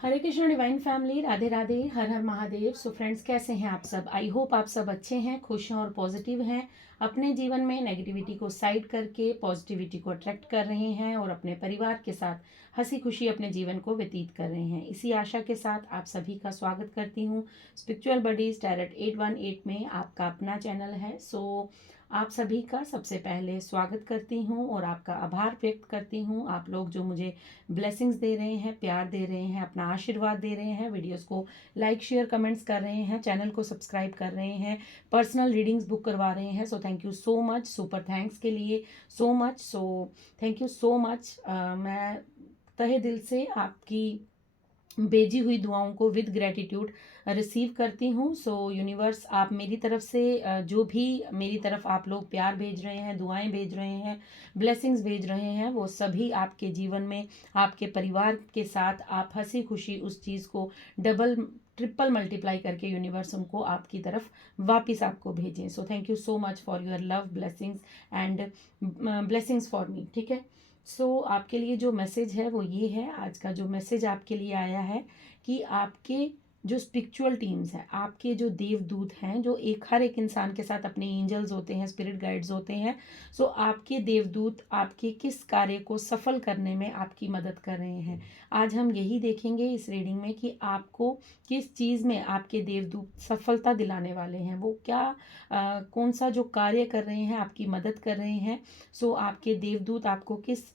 हरे Krishna divine family, Radhe Radhe, हर हर Mahadev. So friends, कैसे हैं आप सब? आई होप आप सब अच्छे हैं, खुश हैं और पॉजिटिव हैं। अपने जीवन में नेगेटिविटी को साइड करके पॉजिटिविटी को अट्रैक्ट कर रहे हैं और अपने परिवार के साथ हंसी खुशी अपने जीवन को व्यतीत कर रहे हैं। इसी आशा के साथ आप सभी का स्वागत करती हूँ स्पिरिचुअल बडीज टैरेट 818 में। आपका अपना चैनल है। सो आप सभी का सबसे पहले स्वागत करती हूँ और आपका आभार व्यक्त करती हूँ। आप लोग जो मुझे ब्लेसिंग्स दे रहे हैं, प्यार दे रहे हैं, अपना आशीर्वाद दे रहे हैं, वीडियोस को लाइक शेयर कमेंट्स कर रहे हैं, चैनल को सब्सक्राइब कर रहे हैं, पर्सनल रीडिंग्स बुक करवा रहे हैं। सो thank you so much, super thanks के लिए so much. So thank you so much. मैं तहे दिल से आपकी भेजी हुई दुआओं को विद ग्रेटिट्यूड रिसीव करती हूँ। सो यूनिवर्स, आप मेरी तरफ से जो भी मेरी तरफ आप लोग प्यार भेज रहे हैं, दुआएं भेज रहे हैं, ब्लेसिंग्स भेज रहे हैं, वो सभी आपके जीवन में आपके परिवार के साथ आप हंसी खुशी उस चीज़ को डबल ट्रिपल मल्टीप्लाई करके यूनिवर्स उनको आपकी तरफ वापस आपको भेजें। सो thank you so much for your love, blessings and blessings for me. ठीक है। आपके लिए जो मैसेज है वो ये है। आज का जो मैसेज आपके लिए आया है कि आपके जो स्पिरिचुअल टीम्स हैं, आपके जो देवदूत हैं, जो हर एक इंसान के साथ अपने एंजल्स होते हैं, स्पिरिट गाइड्स होते हैं। आपके देवदूत आपके किस कार्य को सफल करने में आपकी मदद कर रहे हैं। आज हम यही देखेंगे इस रीडिंग में कि आपको किस चीज़ में आपके देवदूत सफलता दिलाने वाले हैं। वो क्या कौन सा जो कार्य कर रहे हैं, आपकी मदद कर रहे हैं। आपके देवदूत आपको किस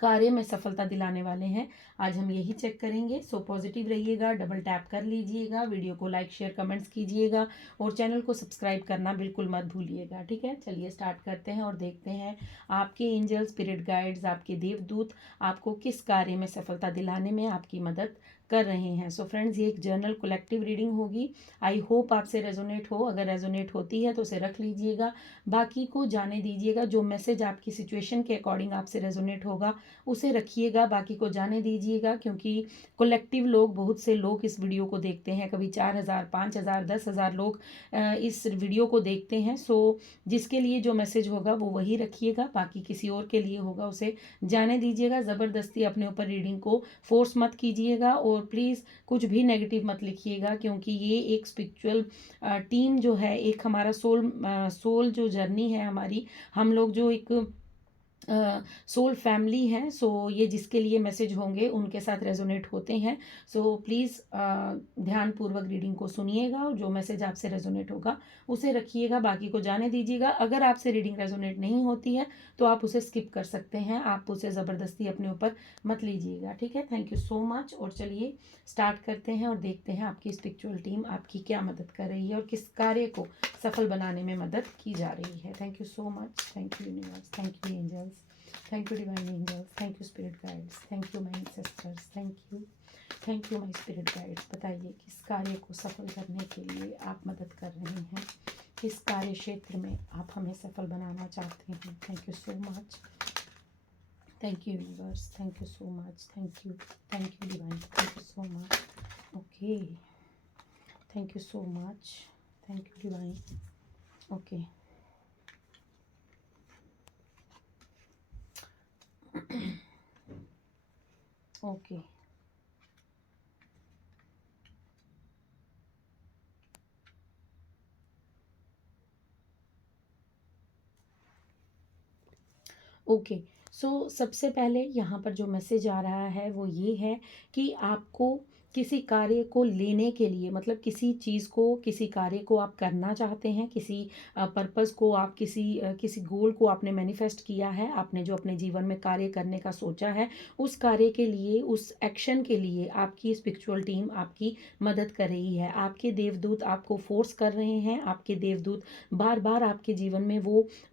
कार्य में सफलता दिलाने वाले हैं, आज हम यही चेक करेंगे। पॉजिटिव रहिएगा, डबल टैप कर लीजिएगा, वीडियो को लाइक शेयर कमेंट्स कीजिएगा और चैनल को सब्सक्राइब करना बिल्कुल मत भूलिएगा। ठीक है, चलिए स्टार्ट करते हैं और देखते हैं आपके एंजल, स्पिरिट गाइड्स, आपके देवदूत आपको किस कार्य में सफलता दिलाने में आपकी मदद कर रहे हैं। फ्रेंड्स, ये एक जर्नल कलेक्टिव रीडिंग होगी। आई होप आपसे रेजोनेट हो। अगर रेजोनेट होती है तो उसे रख लीजिएगा, बाकी को जाने दीजिएगा। जो मैसेज आपकी सिचुएशन के अकॉर्डिंग आपसे रेजोनेट होगा उसे रखिएगा, बाकी को जाने दीजिएगा। क्योंकि कलेक्टिव लोग, बहुत से लोग इस वीडियो को देखते हैं, कभी 4,000, 5,000, 10,000 लोग इस वीडियो को देखते हैं। जिसके लिए जो मैसेज होगा वो वही रखिएगा, बाकी किसी और के लिए होगा उसे जाने दीजिएगा। ज़बरदस्ती अपने ऊपर रीडिंग को फोर्स मत कीजिएगा और प्लीज़ कुछ भी नेगेटिव मत लिखिएगा। क्योंकि ये एक स्पिरिचुअल टीम जो है, एक हमारा सोल जो जर्नी है हमारी, हम लोग जो एक सोल फैमिली हैं। ये जिसके लिए मैसेज होंगे उनके साथ रेजोनेट होते हैं। प्लीज़ ध्यानपूर्वक रीडिंग को सुनिएगा और जो मैसेज आपसे रेजोनेट होगा उसे रखिएगा, बाकी को जाने दीजिएगा। अगर आपसे रीडिंग रेजोनेट नहीं होती है तो आप उसे स्किप कर सकते हैं, आप उसे ज़बरदस्ती अपने ऊपर मत लीजिएगा। ठीक है, थैंक यू सो मच। और चलिए स्टार्ट करते हैं और देखते हैं आपकी स्पिरिचुअल टीम आपकी क्या मदद कर रही है और किस कार्य को सफल बनाने में मदद की जा रही है। Thank you so much. Thank you universe, thank you angels, thank you divine angels, thank you spirit guides, thank you my ancestors, thank you my spirit guides. बताइए किस कार्य को सफल करने के लिए आप मदद कर रहे हैं, किस कार्य क्षेत्र में आप हमें सफल बनाना चाहते हैं। Thank you so much, thank you universe, thank you so much, thank you divine, thank you so much. Okay, thank you so much, thank you divine. Okay, okay, okay. सबसे पहले यहाँ पर जो मैसेज आ रहा है वो ये है कि आपको किसी कार्य को लेने के लिए, मतलब किसी चीज़ को, किसी कार्य को आप करना चाहते हैं, किसी पर्पस को आप किसी गोल को आपने मैनिफेस्ट किया है, आपने जो अपने जीवन में कार्य करने का सोचा है, उस कार्य के लिए, उस एक्शन के लिए आपकी स्पिरिचुअल टीम आपकी मदद कर रही है। आपके देवदूत आपको फोर्स कर रहे हैं, आपके देवदूत बार बार आपके जीवन में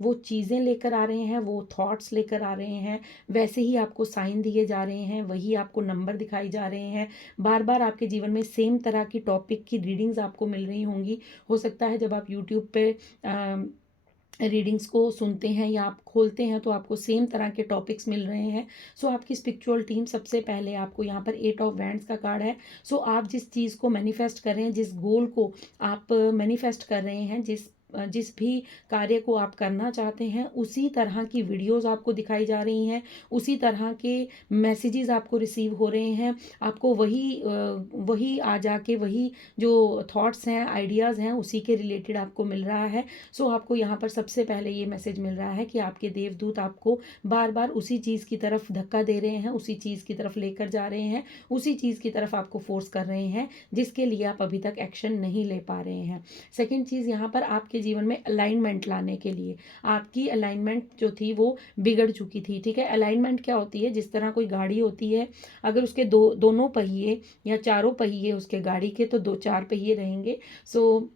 वो चीज़ें लेकर आ रहे हैं, वो थॉट्स लेकर आ रहे हैं, वैसे ही आपको साइन दिए जा रहे हैं, वही आपको नंबर दिखाई जा रहे हैं। बार बार आपके जीवन में सेम तरह की टॉपिक की रीडिंग्स आपको मिल रही होंगी। हो सकता है जब आप यूट्यूब पे रीडिंग्स को सुनते हैं या आप खोलते हैं तो आपको सेम तरह के टॉपिक्स मिल रहे हैं। आपकी स्पिरिचुअल टीम, सबसे पहले आपको यहाँ पर 8 ऑफ वैंड्स का कार्ड है। आप जिस चीज़ को मैनिफेस्ट कर रहे हैं, जिस गोल को आप मैनिफेस्ट कर रहे हैं, जिस जिस भी कार्य को आप करना चाहते हैं उसी तरह की वीडियोस आपको दिखाई जा रही हैं, उसी तरह के मैसेजेस आपको रिसीव हो रहे हैं। आपको वही आ जाके वही जो थॉट्स हैं, आइडियाज़ हैं, उसी के रिलेटेड आपको मिल रहा है। सो आपको यहाँ पर सबसे पहले ये मैसेज मिल रहा है कि आपके देवदूत आपको बार बार उसी चीज़ की तरफ धक्का दे रहे हैं, उसी चीज़ की तरफ लेकर जा रहे हैं, उसी चीज़ की तरफ आपको फोर्स कर रहे हैं जिसके लिए आप अभी तक एक्शन नहीं ले पा रहे हैं। सेकेंड चीज़, यहाँ पर आपके जीवन में अलाइनमेंट लाने के लिए आपकी अलाइनमेंट जो थी वो बिगड़ चुकी थी। ठीक है, अलाइनमेंट क्या होती है? जिस तरह कोई गाड़ी होती है, अगर उसके दोनों पहिए या चारों पहिए उसके गाड़ी के, तो 2-4 पहिए रहेंगे। सो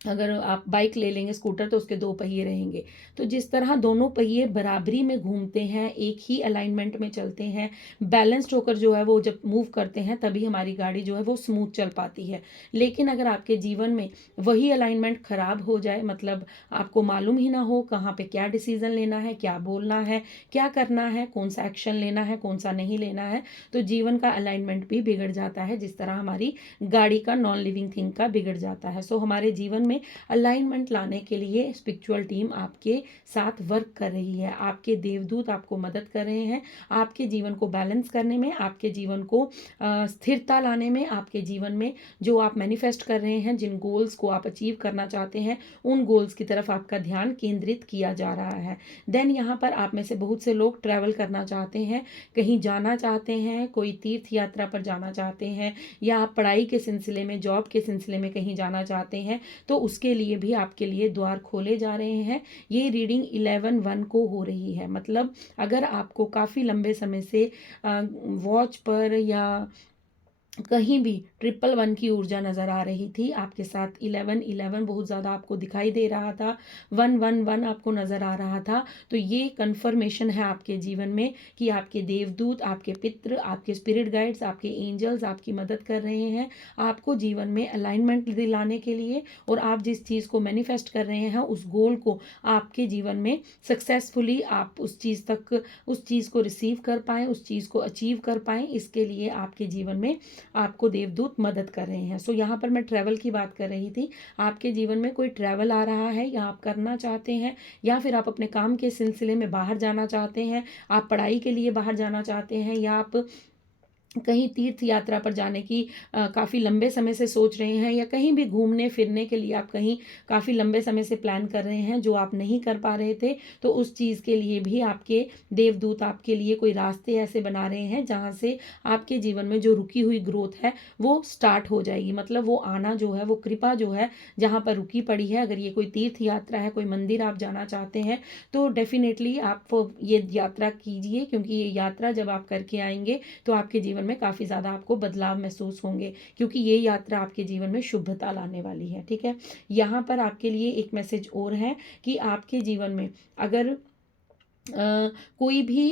अगर आप बाइक ले लेंगे, स्कूटर, तो उसके 2 पहिए रहेंगे। तो जिस तरह दोनों पहिए बराबरी में घूमते हैं, एक ही अलाइनमेंट में चलते हैं, बैलेंस्ड होकर जो है वो जब मूव करते हैं, तभी हमारी गाड़ी जो है वो स्मूथ चल पाती है। लेकिन अगर आपके जीवन में वही अलाइनमेंट खराब हो जाए, मतलब आपको मालूम ही ना हो कहाँ पे क्या डिसीजन लेना है, क्या बोलना है, क्या करना है, कौन सा एक्शन लेना है, कौन सा नहीं लेना है, तो जीवन का अलाइनमेंट भी बिगड़ जाता है, जिस तरह हमारी गाड़ी का, नॉन लिविंग थिंग का बिगड़ जाता है। सो हमारे जीवन में अलाइनमेंट लाने के लिए स्पिरिचुअल टीम आपके साथ वर्क कर रही है। आपके देवदूत आपको मदद कर रहे हैं आपके जीवन को बैलेंस करने में, आपके जीवन को स्थिरता लाने में, आपके जीवन में जो आप मैनिफेस्ट कर रहे हैं, जिन गोल्स को आप अचीव करना चाहते हैं, उन गोल्स की तरफ आपका ध्यान केंद्रित किया जा रहा है। देन यहाँ पर आप में से बहुत से लोग ट्रैवल करना चाहते हैं, कहीं जाना चाहते हैं, कोई तीर्थ यात्रा पर जाना चाहते हैं, या आप पढ़ाई के सिलसिले में, जॉब के सिलसिले में कहीं जाना चाहते हैं, तो उसके लिए भी आपके लिए द्वार खोले जा रहे हैं। ये रीडिंग 11/1 को हो रही है। मतलब अगर आपको काफ़ी लंबे समय से वॉच पर या कहीं भी 111 की ऊर्जा नज़र आ रही थी, आपके साथ 11-11 बहुत ज़्यादा आपको दिखाई दे रहा था, 111 आपको नज़र आ रहा था, तो ये कन्फर्मेशन है आपके जीवन में कि आपके देवदूत, आपके पितृ, आपके स्पिरिट गाइड्स, आपके एंजल्स आपकी मदद कर रहे हैं आपको जीवन में अलाइनमेंट दिलाने के लिए, और आप जिस चीज़ को मैनिफेस्ट कर रहे हैं, उस गोल को आपके जीवन में सक्सेसफुली आप उस चीज़ को रिसीव कर पाएँ, उस चीज़ को अचीव कर पाएँ, इसके लिए आपके जीवन में आपको देवदूत मदद कर रहे हैं। सो यहाँ पर मैं ट्रैवल की बात कर रही थी। आपके जीवन में कोई ट्रैवल आ रहा है, या आप करना चाहते हैं, या फिर आप अपने काम के सिलसिले में बाहर जाना चाहते हैं, आप पढ़ाई के लिए बाहर जाना चाहते हैं, या आप कहीं तीर्थ यात्रा पर जाने की काफ़ी लंबे समय से सोच रहे हैं, या कहीं भी घूमने फिरने के लिए आप कहीं काफ़ी लंबे समय से प्लान कर रहे हैं जो आप नहीं कर पा रहे थे, तो उस चीज़ के लिए भी आपके देवदूत आपके लिए कोई रास्ते ऐसे बना रहे हैं जहाँ से आपके जीवन में जो रुकी हुई ग्रोथ है वो स्टार्ट हो जाएगी। मतलब वो आना जो है, वो कृपा जो है जहाँ पर रुकी पड़ी है, अगर ये कोई तीर्थ यात्रा है, कोई मंदिर आप जाना चाहते हैं, तो डेफिनेटली आप ये यात्रा कीजिए, क्योंकि ये यात्रा जब आप करके आएंगे तो आपके जीवन में काफ़ी ज़्यादा आपको बदलाव महसूस होंगे, क्योंकि ये यात्रा आपके जीवन में शुभता लाने वाली है। ठीक है, यहाँ पर आपके लिए एक मैसेज और है कि आपके जीवन में अगर कोई भी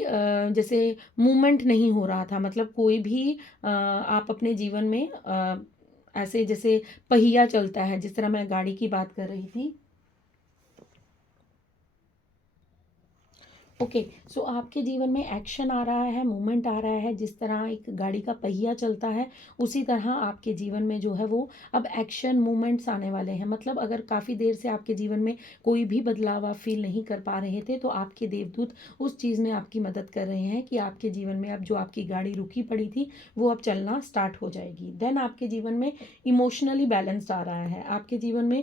जैसे मूवमेंट नहीं हो रहा था, मतलब कोई भी आप अपने जीवन में ऐसे जैसे पहिया चलता है, जिस तरह मैं गाड़ी की बात कर रही थी। ओके, सो आपके जीवन में एक्शन आ रहा है, मूवमेंट आ रहा है, जिस तरह एक गाड़ी का पहिया चलता है, उसी तरह आपके जीवन में जो है वो अब एक्शन मूवमेंट्स आने वाले हैं। मतलब अगर काफ़ी देर से आपके जीवन में कोई भी बदलाव आप फील नहीं कर पा रहे थे, तो आपके देवदूत उस चीज़ में आपकी मदद कर रहे हैं कि आपके जीवन में अब जो आपकी गाड़ी रुकी पड़ी थी वो अब चलना स्टार्ट हो जाएगी। देन आपके जीवन में इमोशनली बैलेंस्ड आ रहा है, आपके जीवन में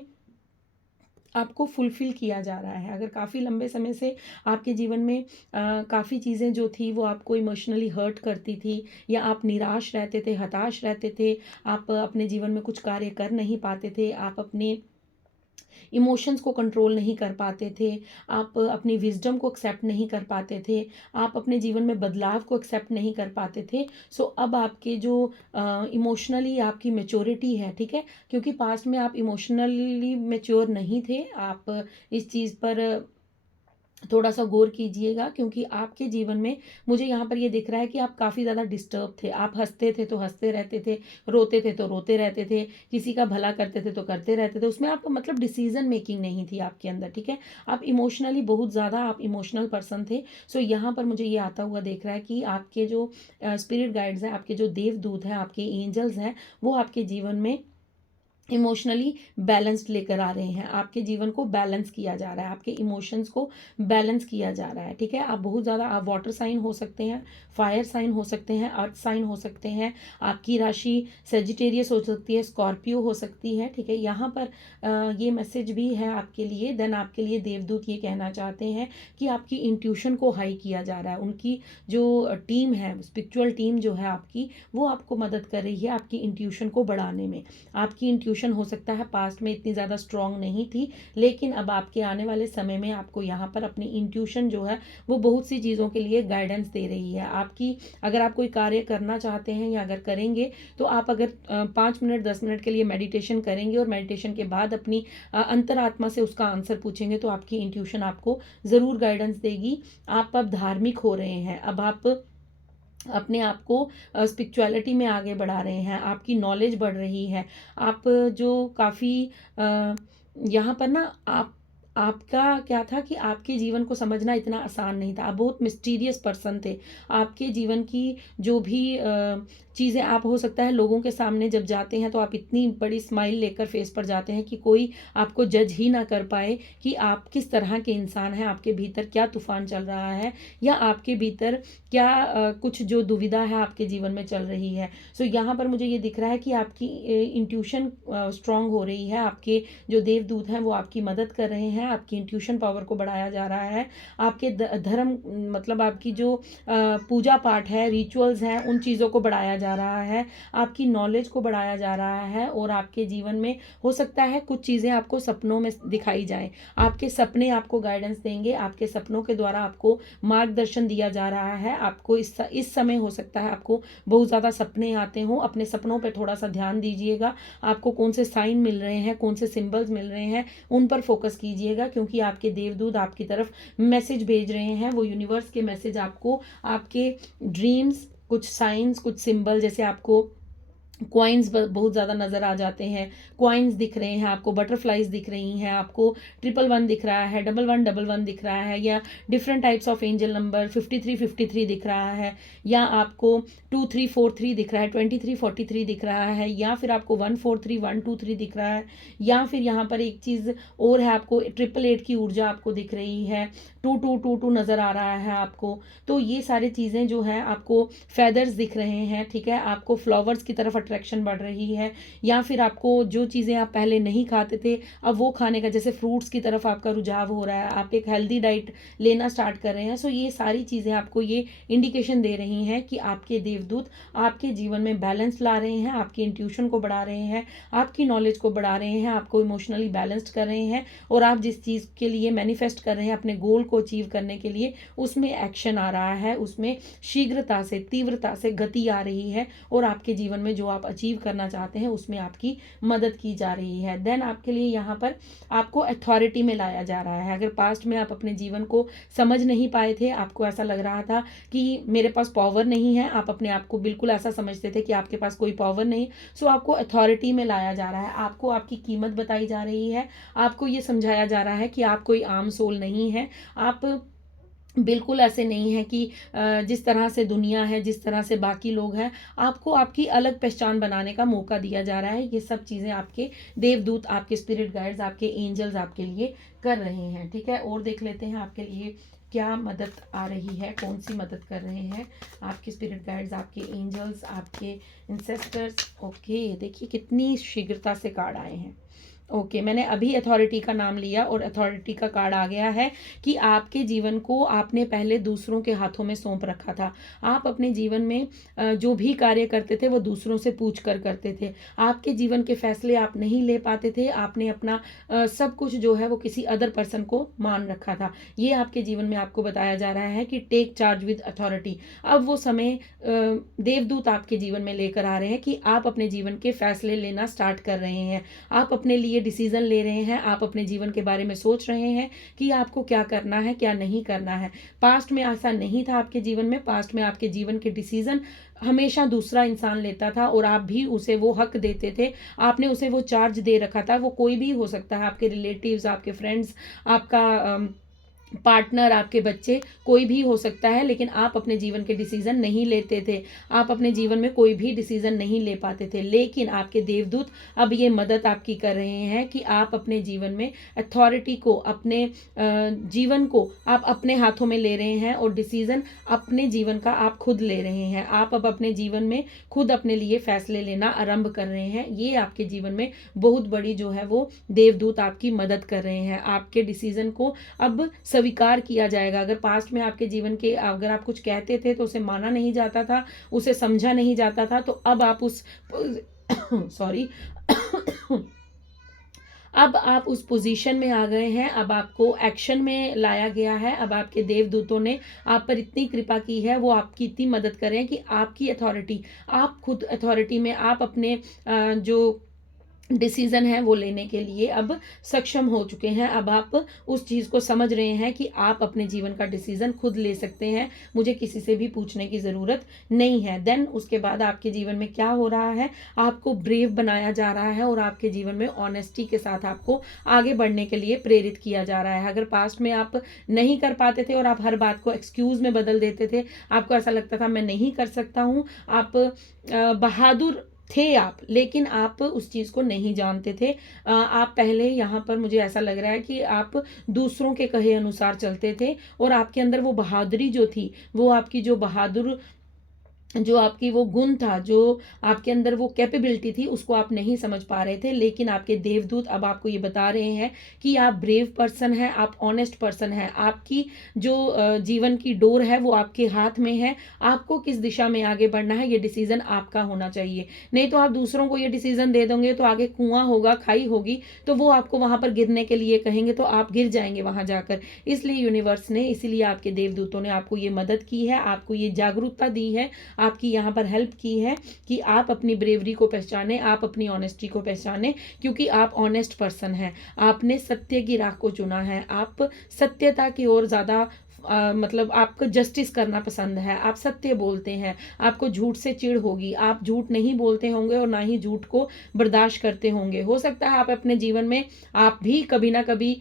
आपको फुलफ़िल किया जा रहा है। अगर काफ़ी लंबे समय से आपके जीवन में काफ़ी चीज़ें जो थी वो आपको इमोशनली हर्ट करती थी, या आप निराश रहते थे, हताश रहते थे, आप अपने जीवन में कुछ कार्य कर नहीं पाते थे, आप अपने इमोशंस को कंट्रोल नहीं कर पाते थे, आप अपनी विजडम को एक्सेप्ट नहीं कर पाते थे, आप अपने जीवन में बदलाव को एक्सेप्ट नहीं कर पाते थे। सो अब आपके जो इमोशनली आपकी मेच्योरिटी है, ठीक है, क्योंकि पास्ट में आप इमोशनली मेच्योर नहीं थे, आप इस चीज़ पर थोड़ा सा गौर कीजिएगा, क्योंकि आपके जीवन में मुझे यहाँ पर ये दिख रहा है कि आप काफ़ी ज़्यादा डिस्टर्ब थे। आप हंसते थे तो हंसते रहते थे, रोते थे तो रोते रहते थे, किसी का भला करते थे तो करते रहते थे, उसमें आपको मतलब डिसीजन मेकिंग नहीं थी आपके अंदर। ठीक है, आप इमोशनली बहुत ज़्यादा आप इमोशनल पर्सन थे। सो यहाँ पर मुझे ये आता हुआ देख रहा है कि आपके जो स्पिरिट गाइड्स हैं, आपके जो देवदूत हैं, आपके एंजल्स हैं, वो आपके जीवन में इमोशनली बैलेंस्ड लेकर आ रहे हैं, आपके जीवन को बैलेंस किया जा रहा है, आपके इमोशंस को बैलेंस किया जा रहा है। ठीक है, आप बहुत ज़्यादा, आप वाटर साइन हो सकते हैं, फायर साइन हो सकते हैं, अर्थ साइन हो सकते हैं, आपकी राशि सेजिटेरियस हो सकती है, स्कॉर्पियो हो सकती है। ठीक है, यहाँ पर ये मैसेज भी है आपके लिए। देन आपके लिए देवदूत ये कहना चाहते हैं कि आपकी इंट्यूशन को हाई किया जा रहा है। उनकी जो टीम है, स्पिरिचुअल टीम जो है आपकी, वो आपको मदद कर रही है आपकी इंट्यूशन को बढ़ाने में। आपकी इंट्यूशन हो सकता है पास्ट में इतनी ज़्यादा स्ट्रांग नहीं थी, लेकिन अब आपके आने वाले समय में आपको यहाँ पर अपनी इंट्यूशन जो है वो बहुत सी चीज़ों के लिए गाइडेंस दे रही है आपकी। अगर आप कोई कार्य करना चाहते हैं या अगर करेंगे, तो आप अगर 5 मिनट 10 मिनट के लिए मेडिटेशन करेंगे और मेडिटेशन के बाद अपनी अंतरात्मा से उसका आंसर पूछेंगे, तो आपकी इंट्यूशन आपको ज़रूर गाइडेंस देगी। आप अब धार्मिक हो रहे हैं, अब आप अपने आप को स्पिरिचुअलिटी में आगे बढ़ा रहे हैं, आपकी नॉलेज बढ़ रही है। आप जो काफ़ी यहाँ पर ना, आपका क्या था कि आपके जीवन को समझना इतना आसान नहीं था, आप बहुत मिस्टीरियस पर्सन थे। आपके जीवन की जो भी चीज़ें, आप हो सकता है लोगों के सामने जब जाते हैं तो आप इतनी बड़ी स्माइल लेकर फेस पर जाते हैं कि कोई आपको जज ही ना कर पाए कि आप किस तरह के इंसान हैं, आपके भीतर क्या तूफान चल रहा है, या आपके भीतर क्या कुछ जो दुविधा है आपके जीवन में चल रही है। सो यहाँ पर मुझे ये दिख रहा है कि आपकी इंट्यूशन स्ट्रांग हो रही है, आपके जो देवदूत हैं वो आपकी मदद कर रहे हैं, आपकी इंट्यूशन पावर को बढ़ाया जा रहा है। आपके धर्म, मतलब आपकी जो पूजा पाठ है, रिचुअल्स हैं, उन चीज़ों को बढ़ाया जा रहा है, आपकी नॉलेज को बढ़ाया जा रहा है। और आपके जीवन में हो सकता है कुछ चीज़ें आपको सपनों में दिखाई जाएं, आपके सपने आपको गाइडेंस देंगे, आपके सपनों के द्वारा आपको मार्गदर्शन दिया जा रहा है। आपको इस समय हो सकता है आपको बहुत ज़्यादा सपने आते हों, अपने सपनों पर थोड़ा सा ध्यान दीजिएगा। आपको कौन से साइन मिल रहे हैं, कौन से सिंबल्स मिल रहे हैं, उन पर फोकस कीजिएगा, क्योंकि आपके देवदूत आपकी तरफ मैसेज भेज रहे हैं। वो यूनिवर्स के मैसेज आपको आपके ड्रीम्स, कुछ साइंस, कुछ सिंबल, जैसे आपको कॉइन्स बहुत ज़्यादा नज़र आ जाते हैं, कॉइन्स दिख रहे हैं आपको, बटरफ्लाइज दिख रही हैं आपको, 111 दिख रहा है, 1111 दिख रहा है, या different types of angel number 5353 दिख रहा है, या आपको 2343 दिख रहा है, 2343 दिख रहा है, या फिर आपको 143123 दिख रहा है, या फिर यहाँ पर एक चीज़ और है, आपको 888 की ऊर्जा आपको दिख रही है, 2222 नज़र आ रहा है आपको। तो ये सारी चीज़ें जो है आपको फेदर्स दिख रहे हैं। ठीक है, आपको फ्लावर्स की तरफ अट्रैक्शन बढ़ रही है, या फिर आपको जो चीज़ें आप पहले नहीं खाते थे अब वो खाने का, जैसे फ्रूट्स की तरफ आपका रुझाव हो रहा है, आप एक हेल्दी डाइट लेना स्टार्ट कर रहे हैं। सो ये सारी चीज़ें आपको ये इंडिकेशन दे रही हैं कि आपके देवदूत आपके जीवन में बैलेंस ला रहे हैं, आपकी इंट्यूशन को बढ़ा रहे हैं, आपकी नॉलेज को बढ़ा रहे हैं, आपको इमोशनली बैलेंस्ड कर रहे हैं, और आप जिस चीज़ के लिए मैनिफेस्ट कर रहे हैं अपने गोल को अचीव करने के लिए, उसमें एक्शन आ रहा है, उसमें शीघ्रता से, तीव्रता से गति आ रही है, और आपके जीवन में जो आप अचीव करना चाहते हैं उसमें आपकी मदद की जा रही है। देन आपके लिए यहाँ पर आपको अथॉरिटी में लाया जा रहा है। अगर पास्ट में आप अपने जीवन को समझ नहीं पाए थे, आपको ऐसा लग रहा था कि मेरे पास पावर नहीं है, आप अपने आप को बिल्कुल ऐसा समझते थे कि आपके पास कोई पावर नहीं, सो आपको अथॉरिटी में लाया जा रहा है, आपको आपकी कीमत बताई जा रही है, आपको ये समझाया जा रहा है कि आप कोई आम सोल नहीं है, आप बिल्कुल ऐसे नहीं है कि जिस तरह से दुनिया है, जिस तरह से बाकी लोग हैं, आपको आपकी अलग पहचान बनाने का मौका दिया जा रहा है। ये सब चीज़ें आपके देवदूत, आपके स्पिरिट गाइड्स, आपके एंजल्स आपके लिए कर रहे हैं। ठीक है, और देख लेते हैं आपके लिए क्या मदद आ रही है, कौन सी मदद कर रहे हैं आपके स्पिरिट गाइड्स, आपके एंजल्स, आपके इंसेस्टर्स। ओके, देखिए कितनी शीघ्रता से कार्ड आए हैं। ओके, मैंने अभी अथॉरिटी का नाम लिया और अथॉरिटी का कार्ड आ गया है कि आपके जीवन को आपने पहले दूसरों के हाथों में सौंप रखा था। आप अपने जीवन में जो भी कार्य करते थे वो दूसरों से पूछ कर करते थे, आपके जीवन के फैसले आप नहीं ले पाते थे, आपने अपना सब कुछ जो है वो किसी अदर पर्सन को मान रखा था। ये आपके जीवन में आपको बताया जा रहा है कि टेक चार्ज विद अथॉरिटी। अब वो समय देवदूत आपके जीवन में लेकर आ रहे हैं कि आप अपने जीवन के फैसले लेना स्टार्ट कर रहे हैं, आप अपने लिए डिसीजन ले रहे हैं, आप अपने जीवन के बारे में सोच रहे हैं कि आपको क्या करना है, क्या नहीं करना है। पास्ट में ऐसा नहीं था आपके जीवन में, पास्ट में आपके जीवन के डिसीजन हमेशा दूसरा इंसान लेता था और आप भी उसे वो हक देते थे, आपने उसे वो चार्ज दे रखा था। वो कोई भी हो सकता है, आपके रिलेटिव्स, आपके फ्रेंड्स, आपका पार्टनर, आपके बच्चे, कोई भी हो सकता है, लेकिन आप अपने जीवन के डिसीजन नहीं लेते थे। आप अपने जीवन में कोई भी डिसीजन नहीं ले पाते थे, लेकिन आपके देवदूत अब ये मदद आपकी कर रहे हैं कि आप अपने जीवन में अथॉरिटी को, अपने जीवन को आप अपने हाथों में ले रहे हैं और डिसीजन अपने जीवन का आप खुद ले रहे हैं। आप अब अपने जीवन में खुद अपने लिए फैसले लेना आरंभ कर रहे हैं। ये आपके जीवन में बहुत बड़ी जो है वो देवदूत आपकी मदद कर रहे हैं। आपके डिसीजन को अब स्वीकार किया जाएगा। अगर पास्ट में आपके जीवन के अगर आप कुछ कहते थे तो उसे माना नहीं जाता था, उसे समझा नहीं जाता था, तो अब आप उस सॉरी अब आप उस पोजीशन में आ गए हैं। अब आपको एक्शन में लाया गया है। अब आपके देवदूतों ने आप पर इतनी कृपा की है, वो आपकी इतनी मदद कर रहे हैं कि आपकी अथॉरिटी, आप खुद अथॉरिटी में, आप अपने जो डिसीजन है वो लेने के लिए अब सक्षम हो चुके हैं। अब आप उस चीज़ को समझ रहे हैं कि आप अपने जीवन का डिसीजन खुद ले सकते हैं, मुझे किसी से भी पूछने की ज़रूरत नहीं है। देन उसके बाद आपके जीवन में क्या हो रहा है, आपको ब्रेव बनाया जा रहा है और आपके जीवन में ऑनेस्टी के साथ आपको आगे बढ़ने के लिए प्रेरित किया जा रहा है। अगर पास्ट में आप नहीं कर पाते थे और आप हर बात को एक्सक्यूज़ में बदल देते थे, आपको ऐसा लगता था मैं नहीं कर सकता हूँ, आप बहादुर थे आप, लेकिन आप उस चीज़ को नहीं जानते थे। आप पहले यहाँ पर मुझे ऐसा लग रहा है कि आप दूसरों के कहे अनुसार चलते थे और आपके अंदर वो बहादुरी जो थी, वो आपकी जो बहादुर, जो आपकी वो गुण था, जो आपके अंदर वो कैपेबिलिटी थी, उसको आप नहीं समझ पा रहे थे। लेकिन आपके देवदूत अब आपको ये बता रहे हैं कि आप ब्रेव पर्सन हैं, आप ऑनेस्ट पर्सन हैं, आपकी जो जीवन की डोर है वो आपके हाथ में है। आपको किस दिशा में आगे बढ़ना है ये डिसीजन आपका होना चाहिए। नहीं तो आप दूसरों को ये डिसीजन दे दोगे तो आगे कुआं होगा, खाई होगी, तो वो आपको वहां पर गिरने के लिए कहेंगे तो आप गिर जाएंगे वहां जाकर। इसलिए यूनिवर्स ने, इसीलिए आपके देवदूतों ने आपको ये मदद की है, आपको ये जागरूकता दी है, आपकी यहाँ पर हेल्प की है कि आप अपनी ब्रेवरी को पहचाने, आप अपनी ऑनेस्टी को पहचाने, क्योंकि आप ऑनेस्ट पर्सन हैं। आपने सत्य की राह को चुना है, आप सत्यता की ओर ज़्यादा मतलब आपको जस्टिस करना पसंद है, आप सत्य बोलते हैं, आपको झूठ से चिढ़ होगी, आप झूठ नहीं बोलते होंगे और ना ही झूठ को बर्दाश्त करते होंगे। हो सकता है आप अपने जीवन में आप भी कभी ना कभी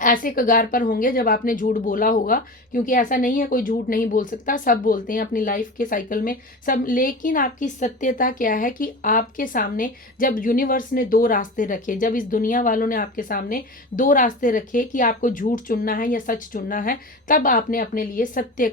ऐसे कगार पर होंगे जब आपने झूठ बोला होगा, क्योंकि ऐसा नहीं है कोई झूठ नहीं बोल सकता, सब बोलते हैं अपनी लाइफ के साइकिल में सब। लेकिन आपकी सत्यता क्या है कि आपके सामने जब यूनिवर्स ने दो रास्ते रखे, जब इस दुनिया वालों ने आपके सामने दो रास्ते रखे कि आपको झूठ चुनना है या सच चुनना है, तब आपने अपने लिए सत्य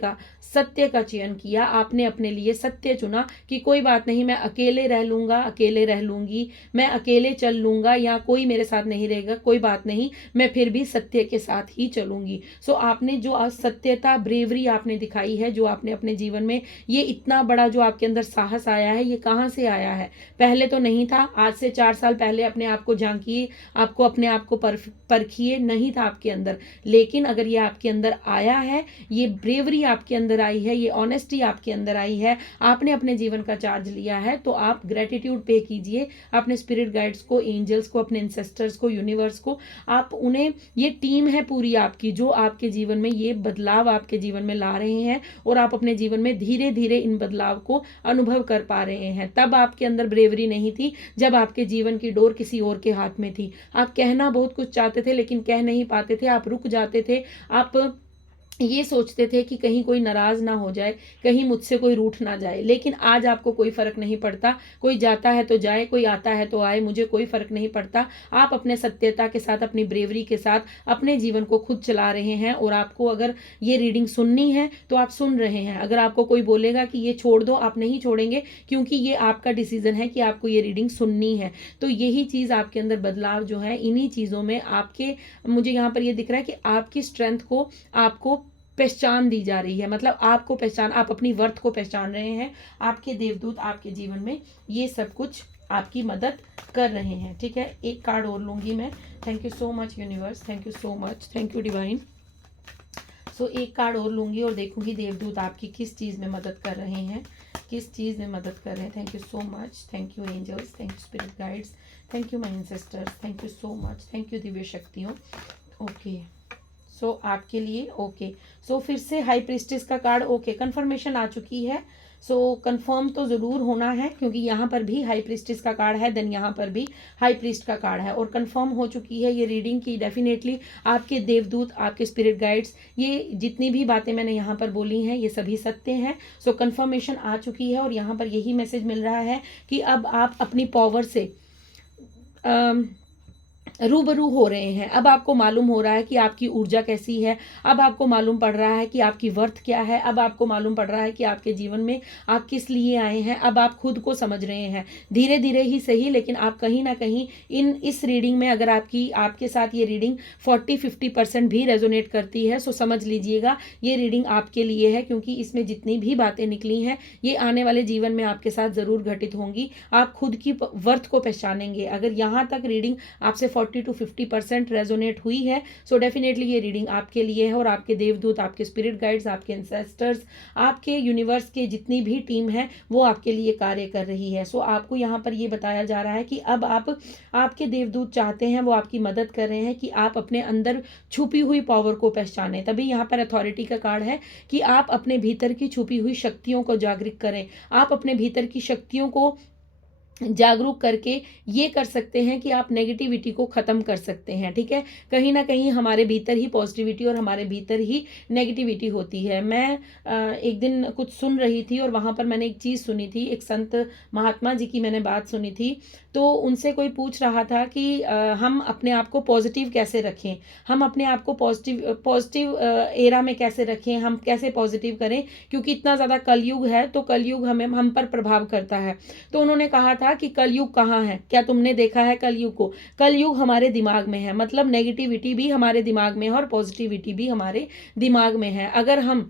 का चयन किया। आपने अपने लिए सत्य चुना कि कोई बात नहीं, मैं अकेले रह लूंगा, अकेले रह लूंगी, मैं अकेले चल लूंगा, या कोई मेरे साथ नहीं रहेगा, कोई बात नहीं, मैं फिर भी सत्य के साथ ही चलूंगी। सो आपने जो सत्यता, ब्रेवरी आपने दिखाई है, जो आपने अपने जीवन में ये इतना बड़ा जो आपके अंदर साहस आया है, ये कहाँ से आया है? पहले तो नहीं था। आज से 4 साल पहले अपने आप को झांकिए, आपको अपने आप को परखिए, नहीं था आपके अंदर। लेकिन अगर ये आपके अंदर आया है, ये ब्रेवरी आपके अंदर आई है, ये ऑनेस्टी आपके अंदर आई है, आपने अपने जीवन का चार्ज लिया है, तो आप ग्रेटिट्यूड पे कीजिए अपने स्पिरिट गाइड्स को, एंजल्स को, अपने इंसेस्टर्स को, यूनिवर्स को। आप उन्हें, ये टीम है पूरी आपकी जो आपके जीवन में ये बदलाव आपके जीवन में ला रहे हैं, और आप अपने जीवन में धीरे धीरे इन बदलाव को अनुभव कर पा रहे हैं। तब आपके अंदर ब्रेवरी नहीं थी जब आपके जीवन की डोर किसी और के हाथ में थी। आप कहना बहुत कुछ चाहते थे लेकिन कह नहीं पाते थे, आप रुक जाते थे, आप ये सोचते थे कि कहीं कोई नाराज ना हो जाए, कहीं मुझसे कोई रूठ ना जाए। लेकिन आज आपको कोई फर्क नहीं पड़ता, कोई जाता है तो जाए, कोई आता है तो आए, मुझे कोई फर्क नहीं पड़ता। आप अपने सत्यता के साथ, अपनी ब्रेवरी के साथ अपने जीवन को खुद चला रहे हैं। और आपको अगर ये रीडिंग सुननी है तो आप सुन रहे हैं। अगर आपको कोई बोलेगा कि ये छोड़ दो, आप नहीं छोड़ेंगे, क्योंकि ये आपका डिसीजन है कि आपको ये रीडिंग सुननी है। तो यही चीज़ आपके अंदर बदलाव जो है, इन्हीं चीज़ों में आपके, मुझे यहाँ पर ये दिख रहा है कि आपकी स्ट्रेंथ को आपको पहचान दी जा रही है। मतलब आपको पहचान, आप अपनी वर्थ को पहचान रहे हैं। आपके देवदूत आपके जीवन में ये सब कुछ आपकी मदद कर रहे हैं। ठीक है, एक कार्ड और लूंगी मैं। Thank you so much universe, thank you so much, thank you divine. So एक कार्ड और लूंगी और देखूंगी देवदूत आपकी किस चीज़ में मदद कर रहे हैं, किस चीज़ में मदद कर रहे हैं। Thank you so much, thank you angels, thank you spirit guides, thank you my ancestors, thank you so much, thank you दिव्य शक्तियों। ओके, सो आपके लिए ओके। सो फिर से हाई प्रीस्टिस का कार्ड, ओके, कंफर्मेशन आ चुकी है। सो कंफर्म तो ज़रूर होना है, क्योंकि यहाँ पर भी हाई प्रीस्टिस का कार्ड है, देन यहाँ पर भी हाई प्रीस्ट का कार्ड है, और कंफर्म हो चुकी है ये रीडिंग की डेफिनेटली आपके देवदूत, आपके स्पिरिट गाइड्स, ये जितनी भी बातें मैंने यहाँ पर बोली हैं ये सभी सत्य हैं। सो कंफर्मेशन आ चुकी है, और यहाँ पर यही मैसेज मिल रहा है कि अब आप अपनी पावर से रूबरू हो रहे हैं। अब आपको मालूम हो रहा है कि आपकी ऊर्जा कैसी है, अब आपको मालूम पड़ रहा है कि आपकी वर्थ क्या है, अब आपको मालूम पड़ रहा है कि आपके जीवन में आप किस लिए आए हैं। अब आप खुद को समझ रहे हैं, धीरे धीरे ही सही, लेकिन आप कहीं ना कहीं इस रीडिंग में, अगर आपके साथ ये रीडिंग 40-50% भी रेजोनेट करती है, सो समझ लीजिएगा ये रीडिंग आपके लिए है, क्योंकि इसमें जितनी भी बातें निकली हैं ये आने वाले जीवन में आपके साथ ज़रूर घटित होंगी। आप खुद की वर्थ को पहचानेंगे। अगर यहाँ तक रीडिंग आपसे 40-50% रेजोनेट हुई है, सो डेफिनेटली ये रीडिंग आपके लिए है, और आपके देवदूत, आपके स्पिरिट गाइड्स, आपके एंसेस्टर्स, आपके यूनिवर्स के जितनी भी टीम है वो आपके लिए कार्य कर रही है। सो आपको यहाँ पर ये बताया जा रहा है कि अब आपके देवदूत चाहते हैं, वो आपकी मदद कर रहे हैं कि आप अपने अंदर छुपी हुई पावर को पहचानें। तभी यहाँ पर अथॉरिटी का कार्ड है कि आप अपने भीतर की छुपी हुई शक्तियों को जागृत करें। आप अपने भीतर की शक्तियों को जागरूक करके ये कर सकते हैं कि आप नेगेटिविटी को ख़त्म कर सकते हैं। ठीक है, कहीं ना कहीं हमारे भीतर ही पॉजिटिविटी और हमारे भीतर ही नेगेटिविटी होती है। मैं एक दिन कुछ सुन रही थी, और वहाँ पर मैंने एक चीज़ सुनी थी, एक संत महात्मा जी की मैंने बात सुनी थी। तो उनसे कोई पूछ रहा था कि हम अपने आप को पॉजिटिव कैसे रखें, हम अपने आप को पॉजिटिव एरा में कैसे रखें, हम कैसे पॉजिटिव करें, क्योंकि इतना ज़्यादा कलयुग है, तो कलयुग हम पर प्रभाव करता है। तो उन्होंने कहा था कि कलयुग कहाँ है, क्या तुमने देखा है कलयुग को? कलयुग हमारे दिमाग में है, मतलब नेगेटिविटी भी हमारे दिमाग में है और पॉजिटिविटी भी हमारे दिमाग में है। अगर हम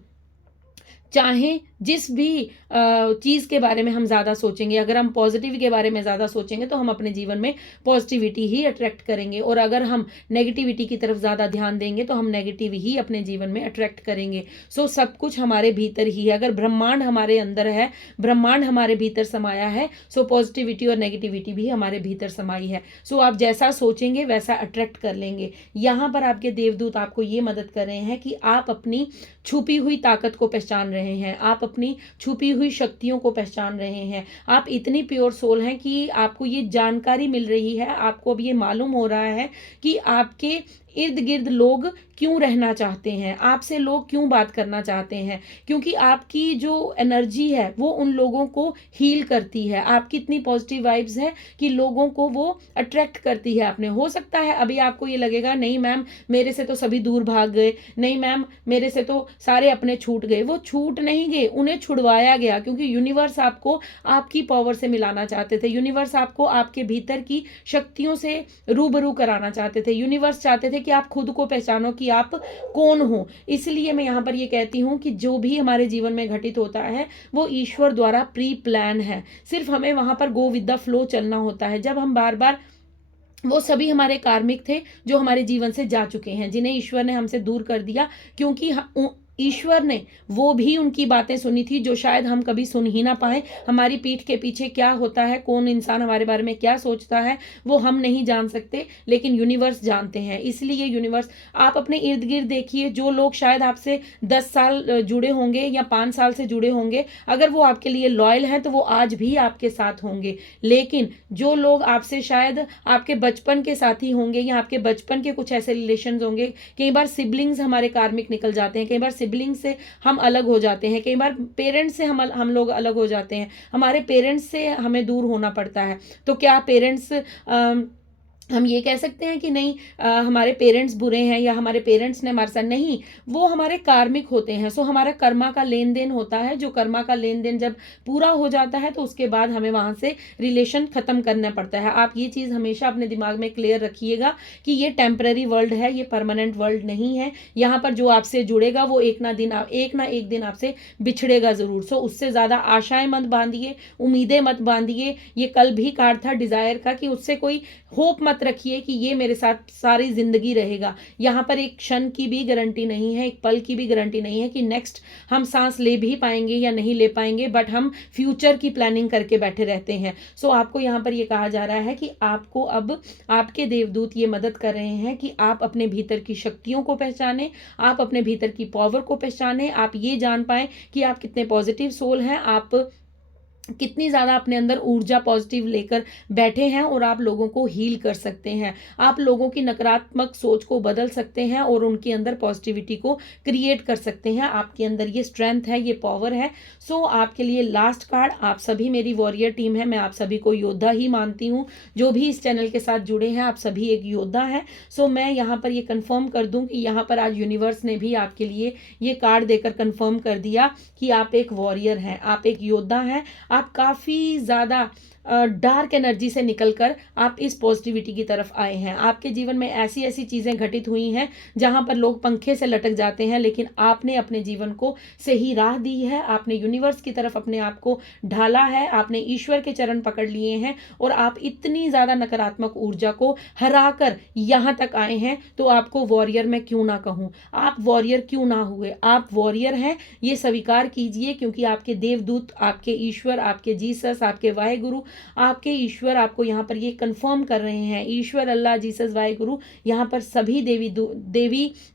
चाहें जिस भी चीज़ के बारे में हम ज़्यादा सोचेंगे, अगर हम पॉजिटिव के बारे में ज़्यादा सोचेंगे तो हम अपने जीवन में पॉजिटिविटी ही अट्रैक्ट करेंगे, और अगर हम नेगेटिविटी की तरफ ज़्यादा ध्यान देंगे तो हम नेगेटिव ही अपने जीवन में अट्रैक्ट करेंगे। सो सब कुछ हमारे भीतर ही है। अगर ब्रह्मांड हमारे अंदर है, ब्रह्मांड हमारे भीतर समाया है, सो पॉजिटिविटी और नेगेटिविटी भी हमारे भीतर समाई है। सो आप जैसा सोचेंगे वैसा अट्रैक्ट कर लेंगे। यहाँ पर आपके देवदूत आपको ये मदद कर रहे हैं कि आप अपनी छुपी हुई ताकत को पहचान रहे हैं, आप अपनी छुपी हुई शक्तियों को पहचान रहे हैं। आप इतनी प्योर सोल हैं कि आपको ये जानकारी मिल रही है, आपको अब ये मालूम हो रहा है कि आपके इर्द गिर्द लोग क्यों रहना चाहते हैं, आपसे लोग क्यों बात करना चाहते हैं, क्योंकि आपकी जो एनर्जी है वो उन लोगों को हील करती है। आपकी इतनी पॉजिटिव वाइब्स है कि लोगों को वो अट्रैक्ट करती है अपने। हो सकता है अभी आपको ये लगेगा नहीं मैम मेरे से तो सभी दूर भाग गए, नहीं मैम मेरे से तो सारे अपने छूट गए। वो छूट नहीं गए, उन्हें छुड़वाया गया, क्योंकि यूनिवर्स आपको आपकी पावर से मिलाना चाहते थे। यूनिवर्स आपको आपके भीतर की शक्तियों से रूबरू कराना चाहते थे। यूनिवर्स चाहते थे कि आप खुद को पहचानो कि आप कौन हो। इसलिए मैं यहाँ पर ये कहती हूँ कि जो भी हमारे जीवन में घटित होता है वो ईश्वर द्वारा प्री प्लान है। सिर्फ हमें वहाँ पर गो विद द फ्लो चलना होता है। जब हम बार बार, वो सभी हमारे कार्मिक थे जो हमारे जीवन से जा चुके हैं, जिन्हें ईश्वर ने हमसे दूर कर दिया, क्योंकि ईश्वर ने वो भी उनकी बातें सुनी थी जो शायद हम कभी सुन ही ना पाए। हमारी पीठ के पीछे क्या होता है, कौन इंसान हमारे बारे में क्या सोचता है, वो हम नहीं जान सकते, लेकिन यूनिवर्स जानते हैं। इसलिए यूनिवर्स, आप अपने इर्द गिर्द देखिए, जो लोग शायद आपसे 10 साल जुड़े होंगे या 5 साल से जुड़े होंगे, अगर वो आपके लिए लॉयल हैं तो वो आज भी आपके साथ होंगे। लेकिन जो लोग आपसे शायद आपके बचपन के साथी होंगे या आपके बचपन के कुछ ऐसे रिलेशन होंगे, कई बार सिबलिंग्स हमारे कार्मिक निकल जाते हैं, कई बार सिबलिंग से हम अलग हो जाते हैं, कई बार पेरेंट्स से हम लोग अलग हो जाते हैं, हमारे पेरेंट्स से हमें दूर होना पड़ता है। तो क्या पेरेंट्स हम ये कह सकते हैं कि नहीं हमारे पेरेंट्स बुरे हैं या हमारे पेरेंट्स ने हमारे साथ, नहीं, वो हमारे कार्मिक होते हैं। सो हमारा कर्मा का लेन देन होता है, जो कर्मा का लेन देन जब पूरा हो जाता है तो उसके बाद हमें वहाँ से रिलेशन ख़त्म करना पड़ता है। आप ये चीज़ हमेशा अपने दिमाग में क्लियर रखिएगा कि ये टेम्पररी वर्ल्ड है, ये परमानेंट वर्ल्ड नहीं है। यहाँ पर जो आपसे जुड़ेगा वो एक ना एक दिन आपसे बिछड़ेगा ज़रूर। सो उससे ज़्यादा आशाएं मत बांधिए, उम्मीदें मत बांधिए। ये कल भी कार्ड था डिज़ायर का कि उससे कोई होप मत मत रखिए कि ये मेरे साथ सारी जिंदगी रहेगा। यहाँ पर एक क्षण की भी गारंटी नहीं है, एक पल की भी गारंटी नहीं है कि नेक्स्ट हम सांस ले भी पाएंगे या नहीं ले पाएंगे, बट हम फ्यूचर की प्लानिंग करके बैठे रहते हैं। सो आपको यहाँ पर ये कहा जा रहा है कि आपको अब आपके देवदूत ये मदद कर रहे हैं कि आप अपने भीतर की शक्तियों को पहचाने, आप अपने भीतर की पावर को पहचाने, आप ये जान पाए कि आप कितने पॉजिटिव सोल हैं, आप कितनी ज़्यादा अपने अंदर ऊर्जा पॉजिटिव लेकर बैठे हैं और आप लोगों को हील कर सकते हैं। आप लोगों की नकारात्मक सोच को बदल सकते हैं और उनके अंदर पॉजिटिविटी को क्रिएट कर सकते हैं। आपके अंदर ये स्ट्रेंथ है, ये पावर है। सो आपके लिए लास्ट कार्ड, आप सभी मेरी वॉरियर टीम है, मैं आप सभी को योद्धा ही मानती हूँ। जो भी इस चैनल के साथ जुड़े हैं आप सभी एक योद्धा हैं। सो मैं यहाँ पर ये कन्फर्म कर दूँ कि यहाँ पर आज यूनिवर्स ने भी आपके लिए ये कार्ड देकर कन्फर्म कर दिया कि आप एक वॉरियर हैं, आप एक योद्धा हैं। आप काफ़ी ज़्यादा डार्क एनर्जी से निकलकर आप इस पॉजिटिविटी की तरफ आए हैं। आपके जीवन में ऐसी ऐसी चीज़ें घटित हुई हैं जहां पर लोग पंखे से लटक जाते हैं, लेकिन आपने अपने जीवन को सही राह दी है, आपने यूनिवर्स की तरफ अपने आप को ढाला है, आपने ईश्वर के चरण पकड़ लिए हैं और आप इतनी ज़्यादा नकारात्मक ऊर्जा को हराकर यहाँ तक आए हैं। तो आपको वॉरियर मैं क्यों ना कहूँ, आप वॉरियर क्यों ना हुए, आप वॉरियर हैं, ये स्वीकार कीजिए। क्योंकि आपके देवदूत, आपके ईश्वर, आपके जीसस, आपके वाहेगुरु, आपके ईश्वर आपको यहाँ पर ये कंफर्म कर रहे हैं। ईश्वर, अल्लाह, जीसस, वाहेगुरु, यहाँ पर सभी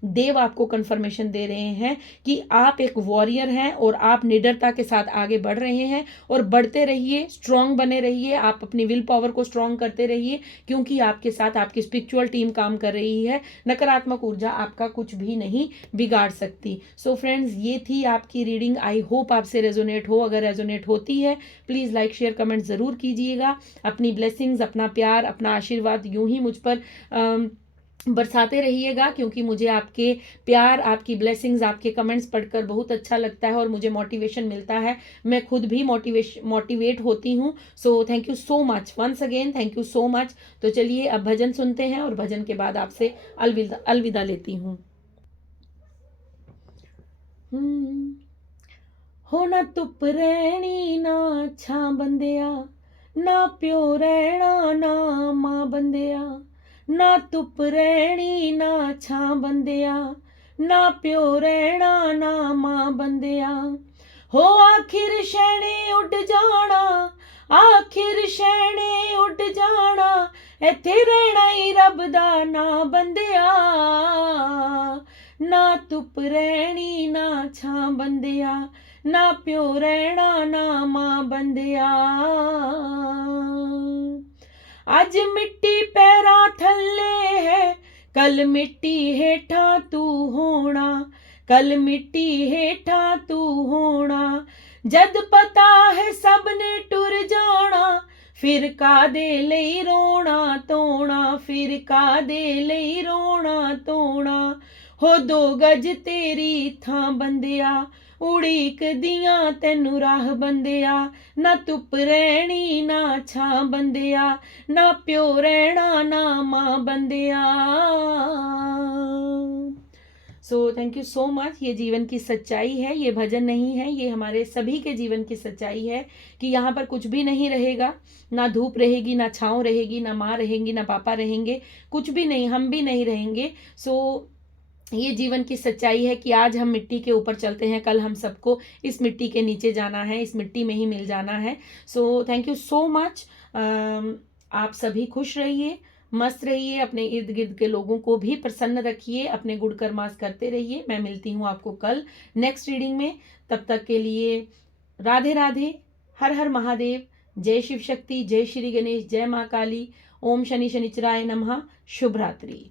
देव आपको कंफर्मेशन दे रहे हैं कि आप एक वॉरियर हैं और आप निडरता के साथ आगे बढ़ रहे हैं। और बढ़ते रहिए, स्ट्रांग बने रहिए, आप अपनी विल पावर को स्ट्रांग करते रहिए, क्योंकि आपके साथ आपकी स्पिरिचुअल टीम काम कर रही है। नकारात्मक ऊर्जा आपका कुछ भी नहीं बिगाड़ सकती। सो फ्रेंड्स, ये थी आपकी रीडिंग। आई होप आपसे रेजोनेट हो। अगर रेजोनेट होती है प्लीज़ लाइक, शेयर, कमेंट ज़रूर कीजिएगा। अपनी ब्लेसिंग्स, अपना प्यार, अपना आशीर्वाद यूं ही मुझ पर बरसाते रहिएगा, क्योंकि मुझे आपके प्यार, आपकी ब्लेसिंग्स, आपके कमेंट्स पढ़कर बहुत अच्छा लगता है और मुझे मोटिवेशन मिलता है। मैं खुद भी मोटिवेट होती हूँ। So thank you so much, once again thank you so much. तो चलिए अब भजन सुनते हैं और भजन के बाद आपसे अलविदा लेती हूँ। हो ना धुप रहनी ना छां बंदिया, ना प्यो रहना ना मां बंदिया, ना धुप रहनी ना छां बंदिया, ना प्यो रहना ना मां बंदिया। हो आखिर शैने उड जाना, आखिर शैने उड जाना, इत्थे रहना ही रब दा ना बंदिया, ना धुप रहनी ना छां बंदिया, ना प्यो रहना ना मां बंदिया। अज मिट्टी पैरा थल्ले है, कल मिट्टी हेठा तू होना, कल मिट्टी हेठा तू होना। जद पता है सब ने टुर जाना, फिर कादे लई रोना धोना, फिर कादे लई रोना धोना। हो 2 गज तेरी थां बंदिया, उड़ीक दियां तैनू राह बंदिया, ना धुप रहनी ना छां बंदिया, ना प्यो रहना ना मां बंदिया। So thank you so much. ये जीवन की सच्चाई है, ये भजन नहीं है, ये हमारे सभी के जीवन की सच्चाई है कि यहाँ पर कुछ भी नहीं रहेगा। ना धूप रहेगी, ना छाँव रहेगी, ना माँ रहेंगी, ना पापा रहेंगे, कुछ भी नहीं, हम भी नहीं रहेंगे। सो ये जीवन की सच्चाई है कि आज हम मिट्टी के ऊपर चलते हैं, कल हम सबको इस मिट्टी के नीचे जाना है, इस मिट्टी में ही मिल जाना है। सो थैंक यू सो मच। आप सभी खुश रहिए, मस्त रहिए, अपने इर्द गिर्द के लोगों को भी प्रसन्न रखिए, अपने गुड कर्मास करते रहिए। मैं मिलती हूँ आपको कल नेक्स्ट रीडिंग में। तब तक के लिए राधे राधे, हर हर महादेव, जय शिव शक्ति, जय श्री गणेश, जय माँ काली, ओम शनि शनिचराय नमः, शुभ रात्रि।